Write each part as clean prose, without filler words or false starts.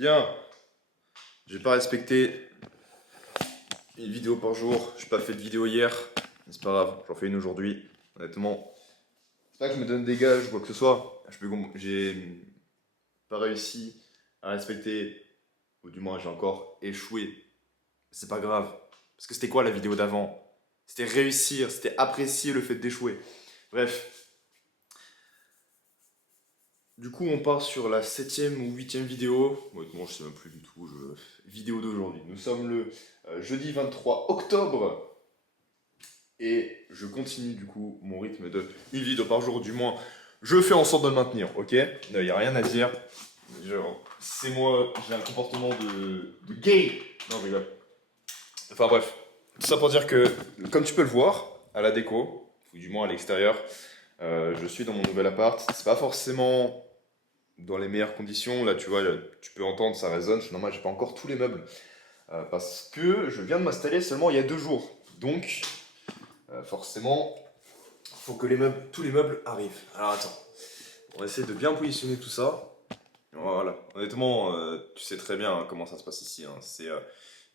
Bien, j'ai pas respecté une vidéo par jour, j'ai pas fait de vidéo hier, mais c'est pas grave, j'en fais une aujourd'hui, honnêtement. C'est pas que je me donne des gages ou quoi que ce soit, j'ai pas réussi à respecter, ou du moins j'ai encore échoué. C'est pas grave, parce que c'était quoi la vidéo d'avant? C'était réussir, c'était apprécier le fait d'échouer. Bref, du coup on part sur la septième ou huitième vidéo, honnêtement je sais même plus du tout, vidéo d'aujourd'hui. Nous sommes le jeudi 23 octobre. Et je continue du coup mon rythme de une vidéo par jour, du moins je fais en sorte de le maintenir, ok? Il n'y a rien à dire. Genre, c'est moi, j'ai un comportement de gay. Non, mais rigole. Enfin bref, tout ça pour dire que, comme tu peux le voir, à la déco, ou du moins à l'extérieur, je suis dans mon nouvel appart. C'est pas forcément dans les meilleures conditions. Là, tu vois, tu peux entendre, ça résonne. C'est normal, j'ai pas encore tous les meubles. Parce que je viens de m'installer seulement il y a 2 jours. Donc, forcément, faut que tous les meubles arrivent. Alors attends, on va essayer de bien positionner tout ça. Voilà, honnêtement, tu sais très bien hein, comment ça se passe ici. Hein. C'est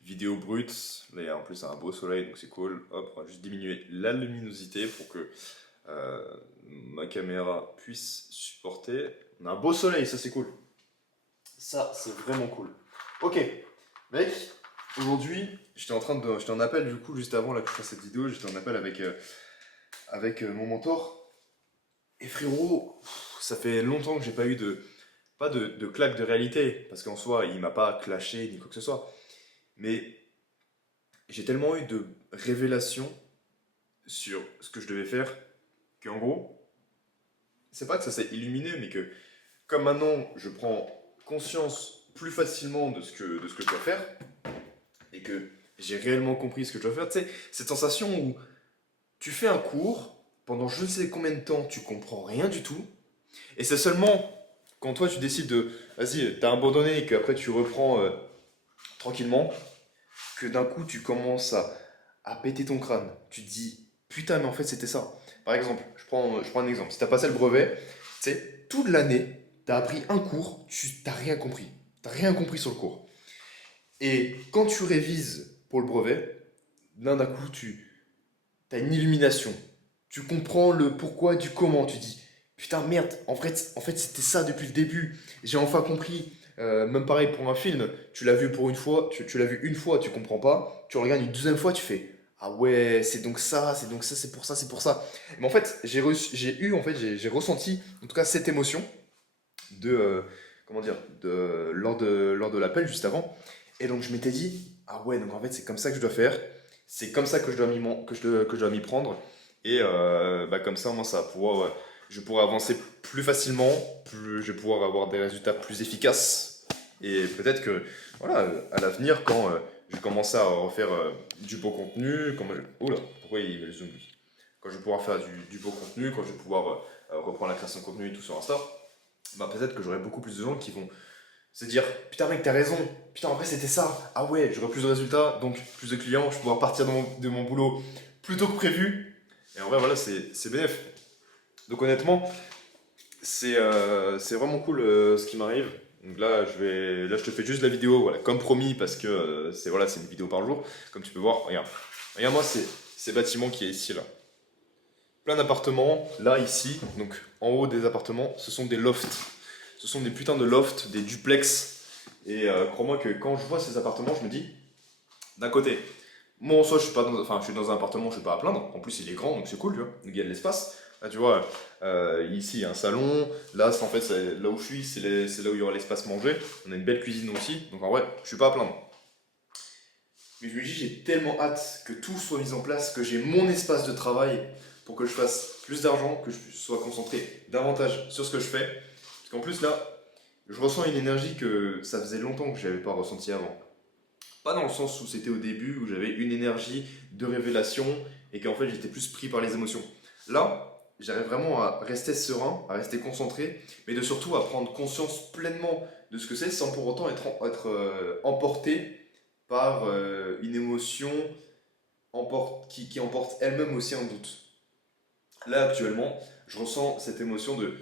vidéo brute, là il y a en plus un beau soleil donc c'est cool. Hop, on va juste diminuer la luminosité pour que ma caméra puisse supporter. On a un beau soleil, ça c'est cool. Ça c'est vraiment cool. Ok, mec, aujourd'hui j'étais en appel du coup juste avant là que je fasse cette vidéo, j'étais en appel avec mon mentor. Et frérot, ça fait longtemps que j'ai pas eu pas de claque de réalité, parce qu'en soi, il m'a pas clashé ni quoi que ce soit. Mais j'ai tellement eu de révélations sur ce que je devais faire, qu'en gros, c'est pas que ça s'est illuminé, mais que comme maintenant je prends conscience plus facilement de ce que je dois faire, et que j'ai réellement compris ce que je dois faire, tu sais, cette sensation où tu fais un cours, pendant je ne sais combien de temps, tu comprends rien du tout, et c'est seulement quand toi tu décides vas-y, t'as abandonné et qu'après tu reprends tranquillement, que d'un coup tu commences à péter ton crâne. Tu te dis, putain, mais en fait c'était ça. Par exemple, je prends un exemple. Si t'as passé le brevet, tu sais, toute l'année, t'as appris un cours, tu t'as rien compris. T'as rien compris sur le cours. Et quand tu révises pour le brevet, d'un coup, tu as une illumination. Tu comprends le pourquoi du comment. Tu dis, putain, merde, en fait c'était ça depuis le début. J'ai enfin compris. Même pareil pour un film, tu l'as vu pour une fois, tu l'as vu une fois, tu comprends pas. Tu regardes une deuxième fois, tu fais, ah ouais, c'est donc ça, c'est pour ça, c'est pour ça. Mais en fait, j'ai ressenti, en tout cas, cette émotion de, comment dire, lors de l'appel juste avant. Et donc je m'étais dit, ah ouais, donc en fait c'est comme ça que je dois faire, c'est comme ça que que je dois m'y prendre. Et bah, comme ça, moi, je pourrai avancer plus facilement, je vais pouvoir avoir des résultats plus efficaces. Et peut-être que, voilà, à l'avenir, quand je vais commencer à refaire du beau contenu, oula, pourquoi il met le zoom lui? Quand je vais pouvoir faire du beau contenu, quand je vais pouvoir reprendre la création de contenu et tout sur Insta, bah peut-être que j'aurai beaucoup plus de gens qui vont se dire putain mec t'as raison, putain en vrai c'était ça, ah ouais j'aurai plus de résultats, donc plus de clients, je vais pouvoir partir de mon boulot plus tôt que prévu, et en vrai voilà c'est bénéf. Donc honnêtement c'est vraiment cool ce qui m'arrive. Donc là je te fais juste la vidéo voilà, comme promis parce que c'est une vidéo par jour, comme tu peux voir, regarde moi ces bâtiments qui est ici là. Plein d'appartements, là, ici, donc en haut des appartements, ce sont des lofts. Ce sont des putains de lofts, des duplex. Et crois-moi que quand je vois ces appartements, je me dis, d'un côté, moi en soi, je suis dans un appartement, je suis pas à plaindre. En plus, il est grand, donc c'est cool, tu vois. Donc il y a de l'espace. Là, tu vois, ici, il y a un salon. Là, en fait, là où je suis, c'est là où il y aura l'espace manger. On a une belle cuisine aussi. Donc en vrai, je suis pas à plaindre. Mais je me dis, j'ai tellement hâte que tout soit mis en place, que j'ai mon espace de travail pour que je fasse plus d'argent, que je sois concentré davantage sur ce que je fais. Parce qu'en plus, là, je ressens une énergie que ça faisait longtemps que je n'avais pas ressentie avant. Pas dans le sens où c'était au début, où j'avais une énergie de révélation et qu'en fait j'étais plus pris par les émotions. Là, j'arrive vraiment à rester serein, à rester concentré, mais de surtout à prendre conscience pleinement de ce que c'est sans pour autant être emporté par une émotion qui emporte elle-même aussi un doute. Là actuellement, je ressens cette émotion de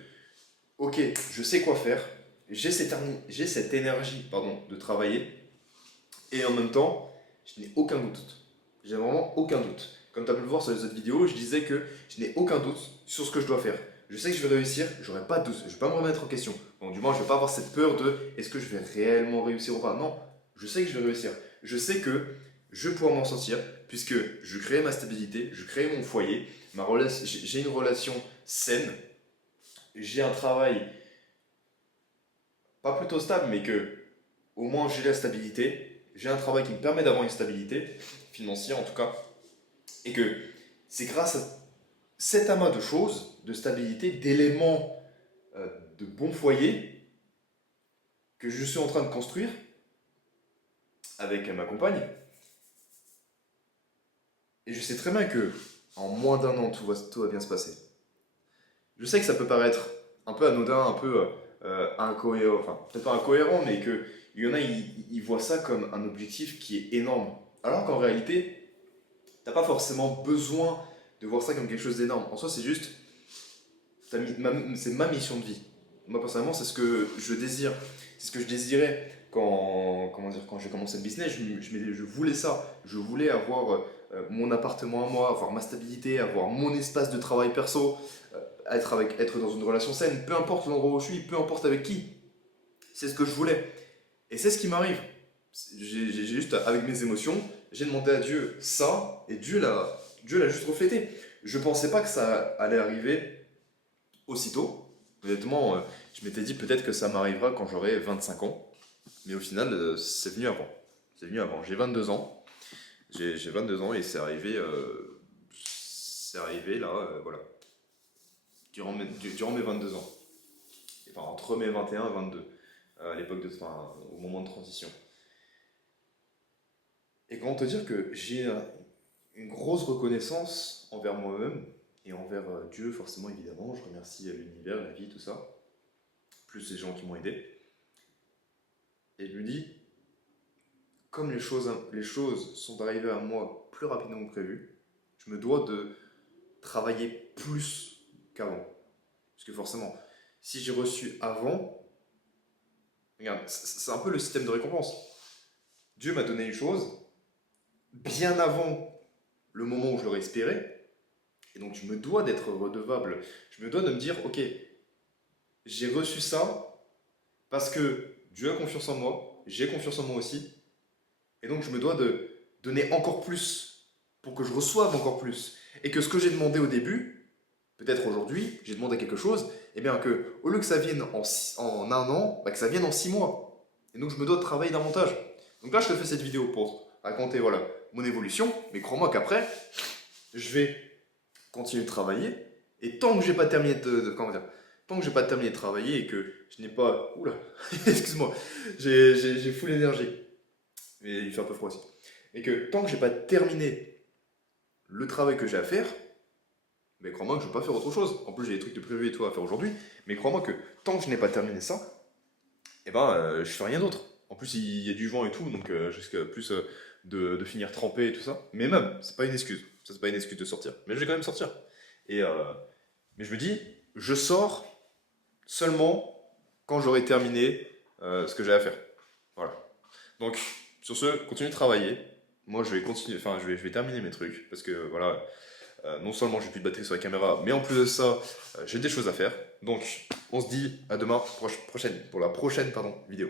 ok, je sais quoi faire, j'ai cette énergie de travailler et en même temps, je n'ai aucun doute. J'ai vraiment aucun doute. Comme tu as pu le voir sur les autres vidéos, je disais que je n'ai aucun doute sur ce que je dois faire. Je sais que je vais réussir, j'aurai pas de doute, je ne vais pas me remettre en question. Bon, du moins, je ne vais pas avoir cette peur de est-ce que je vais réellement réussir ou pas. Non, je sais que je vais réussir. Je sais que je vais pouvoir m'en sortir puisque je crée ma stabilité, je crée mon foyer, j'ai une relation saine, j'ai un travail pas plutôt stable, mais que au moins j'ai la stabilité, j'ai un travail qui me permet d'avoir une stabilité financière en tout cas, et que c'est grâce à cet amas de choses, de stabilité, d'éléments de bon foyer que je suis en train de construire avec ma compagne. Et je sais très bien que en moins d'un an, tout va bien se passer. Je sais que ça peut paraître un peu anodin, un peu incohérent, enfin peut-être pas incohérent, mais qu'il y en a, ils voient ça comme un objectif qui est énorme. Alors qu'en réalité, t'as pas forcément besoin de voir ça comme quelque chose d'énorme. En soi, c'est juste, c'est ma mission de vie. Moi, personnellement, c'est ce que je désire. C'est ce que je désirais quand j'ai commencé le business. Je voulais ça. Je voulais avoir mon appartement à moi, avoir ma stabilité, avoir mon espace de travail perso, être dans une relation saine, peu importe l'endroit où je suis, peu importe avec qui. C'est ce que je voulais. Et c'est ce qui m'arrive. J'ai juste, avec mes émotions, j'ai demandé à Dieu ça, et Dieu l'a juste reflété. Je pensais pas que ça allait arriver aussitôt. Honnêtement, je m'étais dit peut-être que ça m'arrivera quand j'aurai 25 ans. Mais au final, c'est venu avant. C'est venu avant. J'ai 22 ans. J'ai 22 ans et c'est arrivé là, voilà. Durant mes 22 ans. Enfin, entre mes 21 et 22. À l'époque au moment de transition. Et comment te dire que j'ai une grosse reconnaissance envers moi-même et envers Dieu, forcément, évidemment. Je remercie l'univers, la vie, tout ça. Plus les gens qui m'ont aidé. Et je me dis, comme les choses sont arrivées à moi plus rapidement que prévu, je me dois de travailler plus qu'avant. Parce que forcément, si j'ai reçu avant, regarde, c'est un peu le système de récompense. Dieu m'a donné une chose bien avant le moment où je l'aurais espéré, et donc je me dois d'être redevable. Je me dois de me dire, ok, j'ai reçu ça parce que Dieu a confiance en moi, j'ai confiance en moi aussi, et donc je me dois de donner encore plus pour que je reçoive encore plus. Et que ce que j'ai demandé au début, peut-être aujourd'hui, j'ai demandé quelque chose, et bien que au lieu que ça vienne en un an, bah que ça vienne en 6 mois. Et donc je me dois de travailler davantage. Donc là je te fais cette vidéo pour raconter voilà, mon évolution, mais crois-moi qu'après, je vais continuer de travailler, et tant que j'ai pas terminé comment dire, tant que j'ai pas terminé de travailler et que je n'ai pas... Oula, excuse-moi, j'ai full énergie. Mais il fait un peu froid aussi. Et que tant que j'ai pas terminé le travail que j'ai à faire, mais crois-moi que je ne vais pas faire autre chose. En plus, j'ai des trucs de prévu et tout à faire aujourd'hui. Mais crois-moi que tant que je n'ai pas terminé ça, eh ben, je fais rien d'autre. En plus, il y a du vent et tout, donc je risque plus de finir trempé et tout ça. Mais même, c'est pas une excuse. Ça, c'est pas une excuse de sortir. Mais je vais quand même sortir. Et, mais je me dis, je sors seulement quand j'aurai terminé ce que j'ai à faire. Voilà. Donc, sur ce, continue de travailler. Moi, je vais continuer, enfin, je vais terminer mes trucs parce que voilà, non seulement j'ai plus de batterie sur la caméra, mais en plus de ça, j'ai des choses à faire. Donc, on se dit à demain prochaine pour la prochaine vidéo.